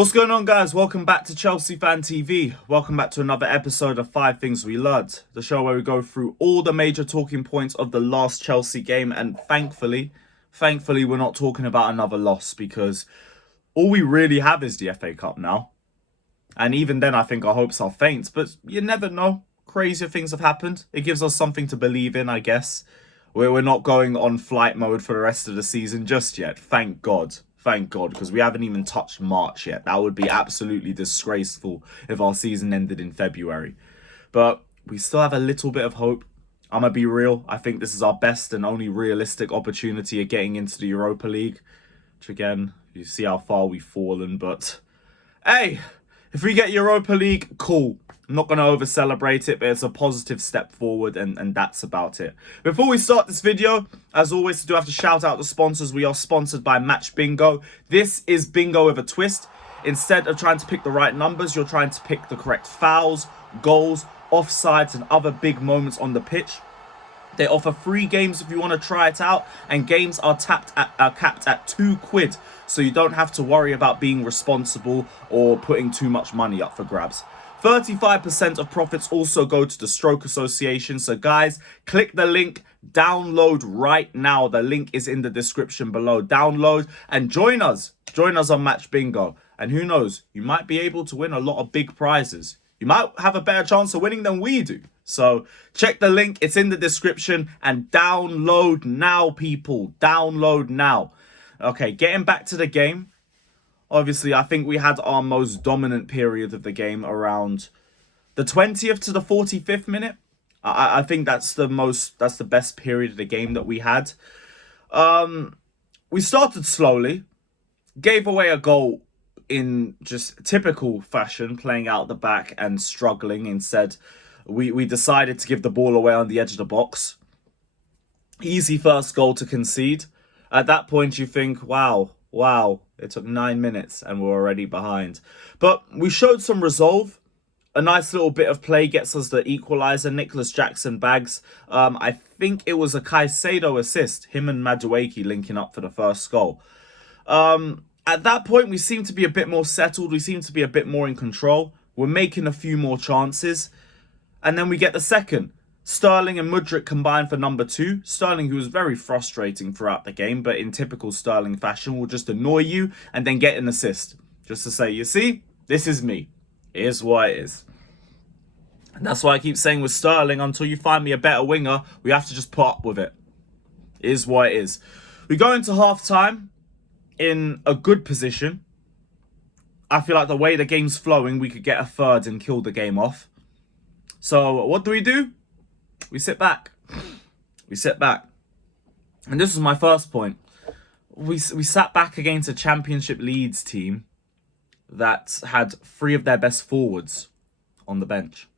What's going on, guys? Welcome back to Chelsea Fan TV. Welcome back to another episode of 5 Things We Learned, the show where we go through all the major talking points of the last Chelsea game. And thankfully, we're not talking about another loss because all we really have is the FA Cup now. And even then, I think our hopes are faint. But you never know. Crazier things have happened. It gives us something to believe in, I guess. We're not going on flight mode for the rest of the season just yet. Thank God. Thank God, because we haven't even touched March yet. That would be absolutely disgraceful if our season ended in February. But we still have a little bit of hope. I'm going to be real. I think this is our best and only realistic opportunity of getting into the Europa League. Which, again, you see how far we've fallen. But, hey, if we get Europa League, cool. I'm not going to over-celebrate it, but it's a positive step forward, and that's about it. Before we start this video, as always, I do have to shout out the sponsors. We are sponsored by Match Bingo. This is bingo with a twist. Instead of trying to pick the right numbers, you're trying to pick the correct fouls, goals, offsides, and other big moments on the pitch. They offer free games if you want to try it out, and games are capped at £2, so you don't have to worry about being responsible or putting too much money up for grabs. 35% of profits also go to the Stroke Association. So guys, click the link, download right now. The link is in the description below. Download and join us. Join us on Match Bingo. And who knows, you might be able to win a lot of big prizes. You might have a better chance of winning than we do. So check the link, it's in the description, and download now, people. Download now. Okay, getting back to the game. Obviously, I think we had our most dominant period of the game around the 20th to the 45th minute. I think that's the best period of the game that we had. We started slowly, gave away a goal in just typical fashion, playing out the back and struggling. Instead, we decided to give the ball away on the edge of the box. Easy first goal to concede. At that point, you think, wow, it took 9 minutes and we're already behind. But we showed some resolve. A nice little bit of play gets us the equaliser. Nicholas Jackson bags. I think it was a Caicedo assist. Him and Madueke linking up for the first goal. At that point, we seem to be a bit more settled. We seem to be a bit more in control. We're making a few more chances. And then we get the second. Sterling and Mudryk combined for number 2. Sterling, who was very frustrating throughout the game, but in typical Sterling fashion, will just annoy you and then get an assist. Just to say, you see, this is me. Here's what it is. And that's why I keep saying with Sterling, until you find me a better winger, we have to just put up with it. It is what it is. We go into half-time in a good position. I feel like the way the game's flowing, we could get a third and kill the game off. So what do? We sit back. We sit back. And this was my first point. We sat back against a Championship Leeds team that had 3 of their best forwards on the bench.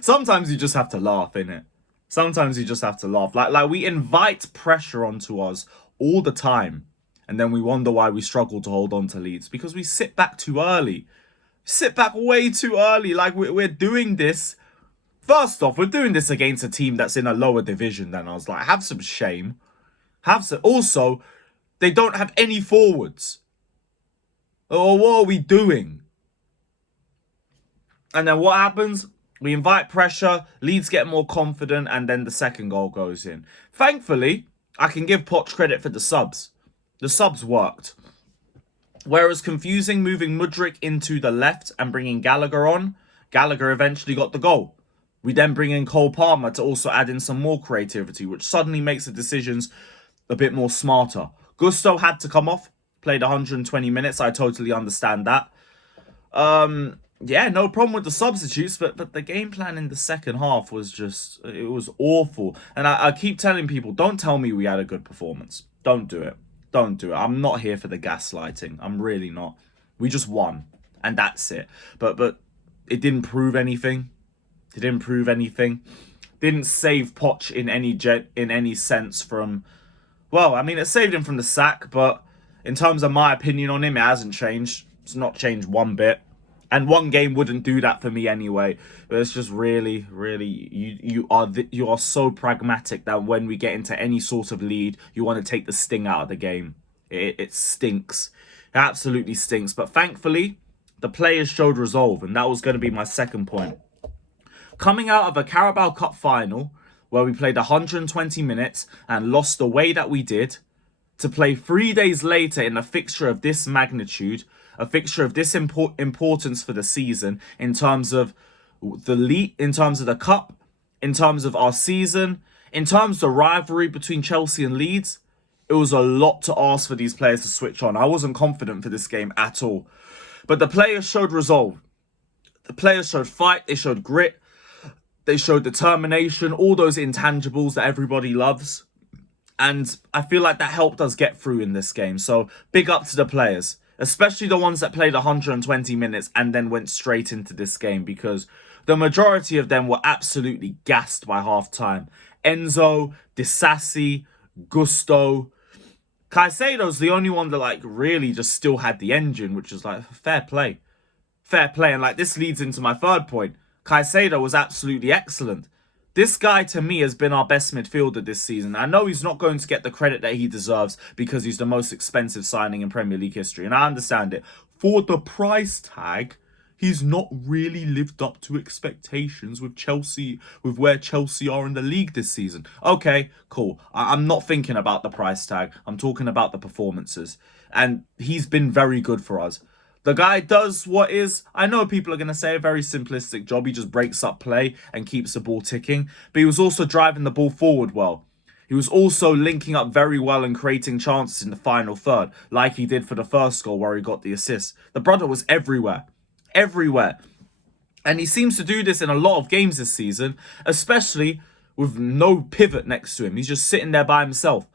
Sometimes you just have to laugh, innit? Sometimes you just have to laugh. Like we invite pressure onto us all the time. And then we wonder why we struggle to hold on to Leeds. Because we sit back too early. Sit back way too early. Like we're doing this. First off, we're doing this against a team that's in a lower division than us. Like, have some shame. Have some. Also, they don't have any forwards. Oh, what are we doing? And then what happens? We invite pressure. Leeds get more confident, and then the second goal goes in. Thankfully, I can give Poch credit for the subs. The subs worked. Whereas confusing moving Mudryk into the left and bringing Gallagher on, Gallagher eventually got the goal. We then bring in Cole Palmer to also add in some more creativity, which suddenly makes the decisions a bit more smarter. Gusto had to come off, played 120 minutes. I totally understand that. Yeah, no problem with the substitutes, but the game plan in the second half was just, it was awful. And I keep telling people, don't tell me we had a good performance. Don't do it. Don't do it. I'm not here for the gaslighting. I'm really not. We just won. And that's it. But it didn't prove anything. It didn't prove anything. Didn't save Poch in any sense from... Well, I mean, it saved him from the sack. But in terms of my opinion on him, it hasn't changed. It's not changed one bit. And one game wouldn't do that for me anyway. But it's just really, you are so pragmatic that when we get into any sort of lead, you want to take the sting out of the game. It stinks. It absolutely stinks. But thankfully, the players showed resolve, and that was going to be my second point. Coming out of a Carabao Cup final, where we played 120 minutes and lost the way that we did, to play 3 days later in a fixture of this magnitude, a fixture of this importance for the season in terms of the league, in terms of the cup, in terms of our season, in terms of the rivalry between Chelsea and Leeds, it was a lot to ask for these players to switch on. I wasn't confident for this game at all. But the players showed resolve. The players showed fight, they showed grit, they showed determination, all those intangibles that everybody loves. And I feel like that helped us get through in this game. So big up to the players, especially the ones that played 120 minutes and then went straight into this game, because the majority of them were absolutely gassed by half-time. Enzo, Disassi, Gusto. Caicedo's the only one that like really just still had the engine, which is like fair play. Fair play. And like this leads into my third point. Caicedo was absolutely excellent. This guy, to me, has been our best midfielder this season. I know he's not going to get the credit that he deserves because he's the most expensive signing in Premier League history, and I understand it. For the price tag, he's not really lived up to expectations with Chelsea, with where Chelsea are in the league this season. Okay, cool. I'm not thinking about the price tag. I'm talking about the performances. And he's been very good for us. The guy does what is, I know people are going to say, a very simplistic job. He just breaks up play and keeps the ball ticking. But he was also driving the ball forward well. He was also linking up very well and creating chances in the final third, like he did for the first goal where he got the assist. The brother was everywhere. Everywhere. And he seems to do this in a lot of games this season, especially with no pivot next to him. He's just sitting there by himself.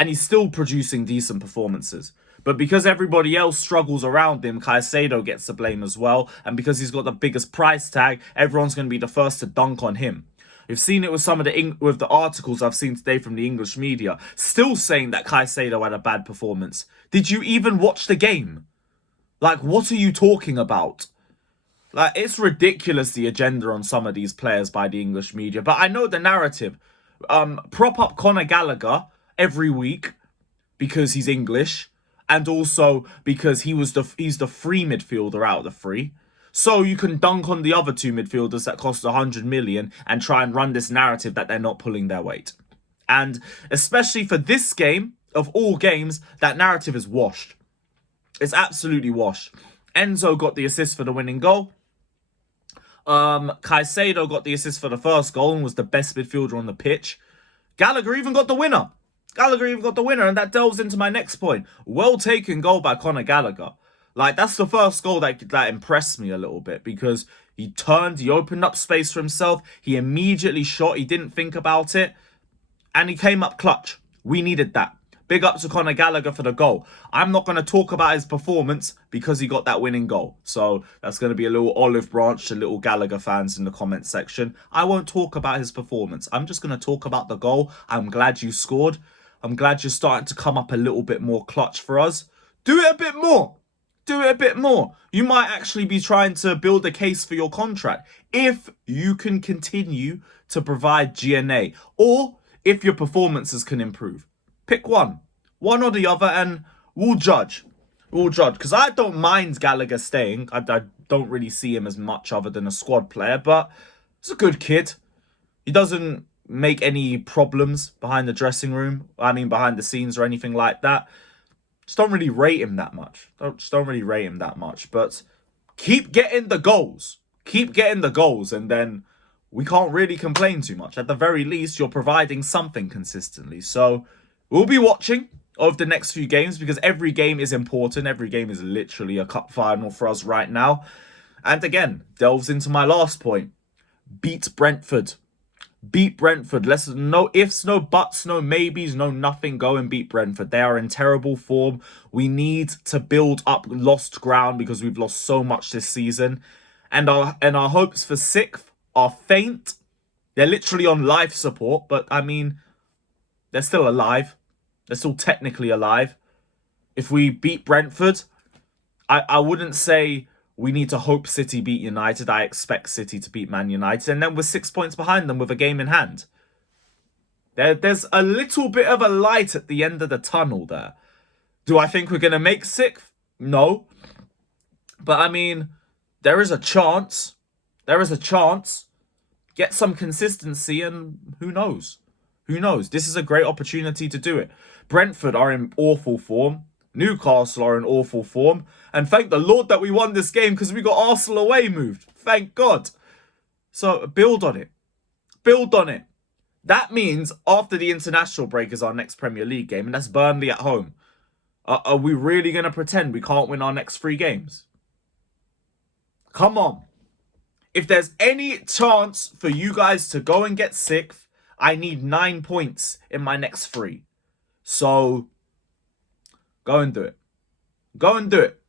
And he's still producing decent performances. But because everybody else struggles around him, Caicedo gets the blame as well. And because he's got the biggest price tag, everyone's going to be the first to dunk on him. We've seen it with some of the articles I've seen today from the English media, still saying that Caicedo had a bad performance. Did you even watch the game? Like, what are you talking about? Like, it's ridiculous, the agenda on some of these players by the English media. But I know the narrative. Prop up Conor Gallagher every week because he's English. And also because he's the free midfielder out of the three. So you can dunk on the other two midfielders that cost 100 million and try and run this narrative that they're not pulling their weight. And especially for this game, of all games, that narrative is washed. It's absolutely washed. Enzo got the assist for the winning goal. Caicedo got the assist for the first goal and was the best midfielder on the pitch. Gallagher even got the winner. And that delves into my next point. Well taken goal by Conor Gallagher. Like, that's the first goal that impressed me a little bit, because he turned, he opened up space for himself, he immediately shot, he didn't think about it, and he came up clutch. We needed that. Big up to Conor Gallagher for the goal. I'm not going to talk about his performance because he got that winning goal. So that's going to be a little olive branch to little Gallagher fans in the comment section. I won't talk about his performance. I'm just going to talk about the goal. I'm glad you scored. I'm glad you're starting to come up a little bit more clutch for us. Do it a bit more. Do it a bit more. You might actually be trying to build a case for your contract if you can continue to provide GNA, or if your performances can improve. Pick one or the other, and we'll judge. Because I don't mind Gallagher staying. I don't really see him as much other than a squad player, but he's a good kid. He doesn't make any problems behind the dressing room. Behind the scenes or anything like that. Just don't really rate him that much. But keep getting the goals. And then we can't really complain too much. At the very least, you're providing something consistently. So we'll be watching over the next few games, because every game is important. Every game is literally a cup final for us right now. And again, delves into my last point. Beat Brentford. No ifs, no buts, no maybes, no nothing. Go and beat Brentford. They are in terrible form. We need to build up lost ground because we've lost so much this season. And our hopes for 6th are faint. They're literally on life support, but they're still alive. They're still technically alive. If we beat Brentford, I wouldn't say we need to hope City beat United. I expect City to beat Man United. And then we're 6 points behind them with a game in hand. There's a little bit of a light at the end of the tunnel there. Do I think we're going to make 6th? No. But I mean, there is a chance. There is a chance. Get some consistency and who knows? Who knows? This is a great opportunity to do it. Brentford are in awful form. Newcastle are in awful form. And thank the Lord that we won this game because we got Arsenal away moved. Thank God. So build on it. Build on it. That means after the international break is our next Premier League game, and that's Burnley at home. Are we really going to pretend we can't win our next 3 games? Come on. If there's any chance for you guys to go and get 6th, I need 9 points in my next 3. So, go and do it. Go and do it.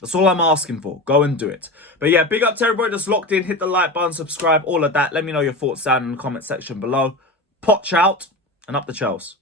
That's all I'm asking for. Go and do it. But yeah, big up to everybody that's locked in. Hit the like button, subscribe, all of that. Let me know your thoughts down in the comment section below. Potch out and up the Chels.